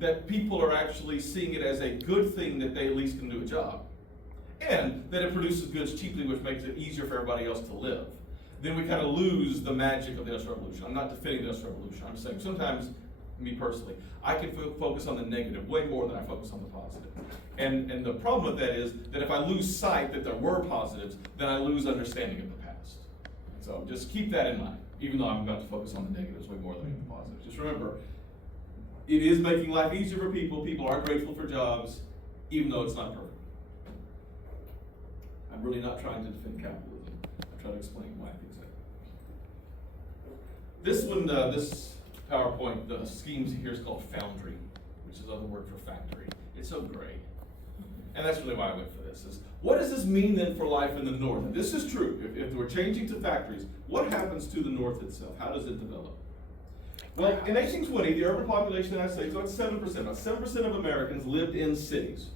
that people are actually seeing it as a good thing that they at least can do a job, and that it produces goods cheaply, which makes it easier for everybody else to live, then we kind of lose the magic of the Industrial Revolution. I'm not defending the Industrial Revolution. I'm just saying sometimes, me personally, I can focus on the negative way more than I focus on the positive. And the problem with that is that if I lose sight that there were positives, then I lose understanding of the past. So just keep that in mind, even though I'm about to focus on the negatives way more than the positives. Just remember, it is making life easier for people. People are grateful for jobs, even though it's not perfect. I'm really not trying to defend capitalism. I'm trying to explain why I think so. This one, this PowerPoint, the schemes here is called Foundry, which is another word for factory. It's so gray. And that's really why I went for this. Is what does this mean then for life in the North? And this is true. If we're changing to factories, what happens to the North itself? How does it develop? Well, in 1820, the urban population of the United States was about 7%. About 7% of Americans lived in cities.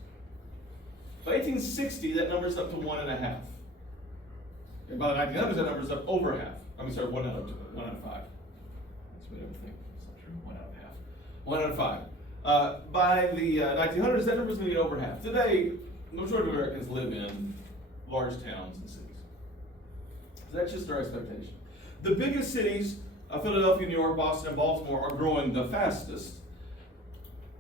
By 1860, that number's up to 1.5. And by the 1900s, that number's up over half. I mean, sorry, 1 out of 5. That's what everything. It's not true. 1 out of half. 1 out of 5. By the 1900s, that number's going to get over half. Today, the majority of Americans live in large towns and cities. So that's just our expectation. The biggest cities, Philadelphia, New York, Boston, and Baltimore, are growing the fastest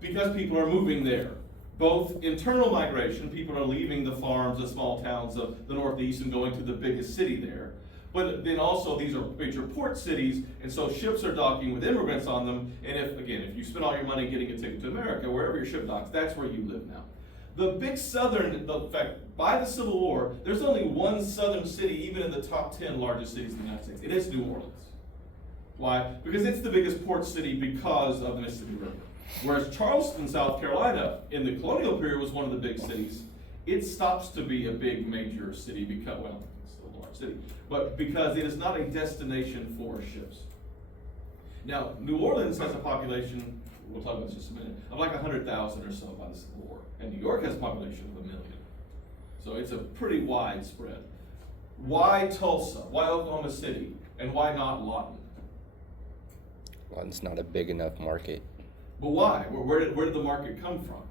because people are moving there. Both internal migration, people are leaving the farms, the small towns of the Northeast and going to the biggest city there. But then also these are major port cities, and so ships are docking with immigrants on them. And if you spend all your money getting a ticket to America, wherever your ship docks, that's where you live now. The big southern, in fact, by the Civil War, there's only one southern city, even in the top 10 largest cities in the United States. It is New Orleans. Why? Because it's the biggest port city because of the Mississippi River. Whereas Charleston, South Carolina, in the colonial period was one of the big cities. It stops to be a big major city because, well, it's still a large city, but because it is not a destination for ships. Now, New Orleans has a population, we'll talk about this in just a minute, of like 100,000 or so by the Civil War. And New York has a population of 1 million. So it's a pretty wide spread. Why Tulsa? Why Oklahoma City? And why not Lawton? Lawton's not a big enough market. But why? Where did the market come from?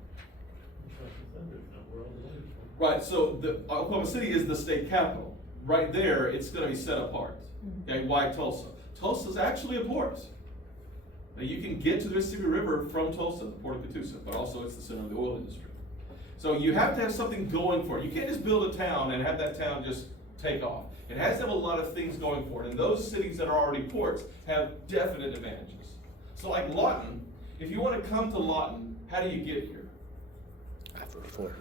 Right, so the Oklahoma City is the state capital. Right there, it's going to be set apart. Okay, why Tulsa? Tulsa's actually a port. Now you can get to the Mississippi River from Tulsa, the port of Catoosa, but also it's the center of the oil industry. So you have to have something going for it. You can't just build a town and have that town just take off. It has to have a lot of things going for it, and those cities that are already ports have definite advantages. So like Lawton, if you want to come to Lawton, how do you get here? I-44.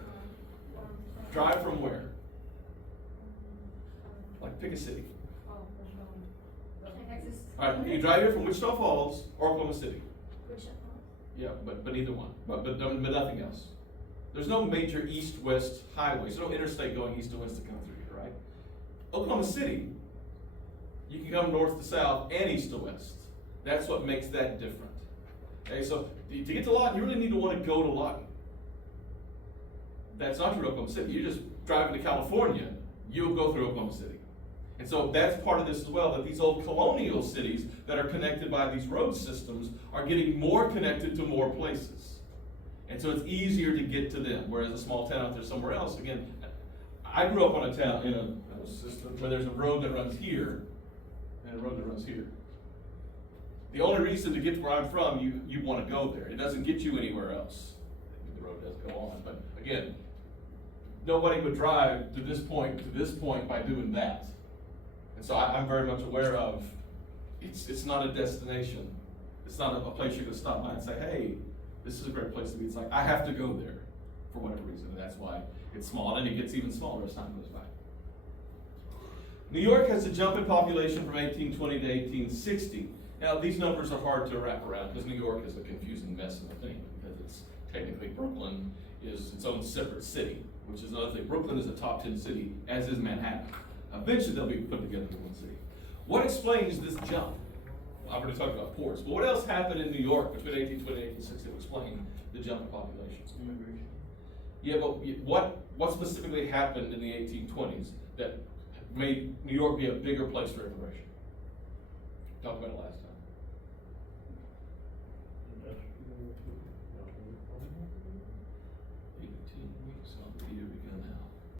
Drive from where? Like pick a city. All right, you drive here from Wichita Falls or Oklahoma City. Yeah, but neither one. But nothing else. There's no major east-west highways. There's no interstate going east to west to come through here, right? Oklahoma City, you can come north to south and east to west. That's what makes that different. Okay, so to get to Lawton, you really need to want to go to Lawton. That's not through Oklahoma City. You're just driving to California, you'll go through Oklahoma City. And so that's part of this as well, that these old colonial cities that are connected by these road systems are getting more connected to more places. And so it's easier to get to them, whereas a small town out there somewhere else, again, I grew up on a town in a system where there's a road that runs here and a road that runs here. The only reason to get to where I'm from, you want to go there. It doesn't get you anywhere else. The road does go on, but again, nobody would drive to this point by doing that. And so I'm very much aware of, it's not a destination. It's not a place you're going to stop by and say, hey, this is a great place to be. It's like, I have to go there for whatever reason, and that's why it's small, and it gets even smaller as time goes by. New York has a jump in population from 1820 to 1860. Now, these numbers are hard to wrap around because New York is a confusing mess of a thing, because it's technically Brooklyn is its own separate city, which is another thing. Brooklyn is a top 10 city, as is Manhattan. Eventually, they'll be put together in one city. What explains this jump? I've already talked about ports, but what else happened in New York between 1820 and 1860 to explain the jump in population? Immigration. Yeah, but what specifically happened in the 1820s that made New York be a bigger place for immigration? Talked about it last time.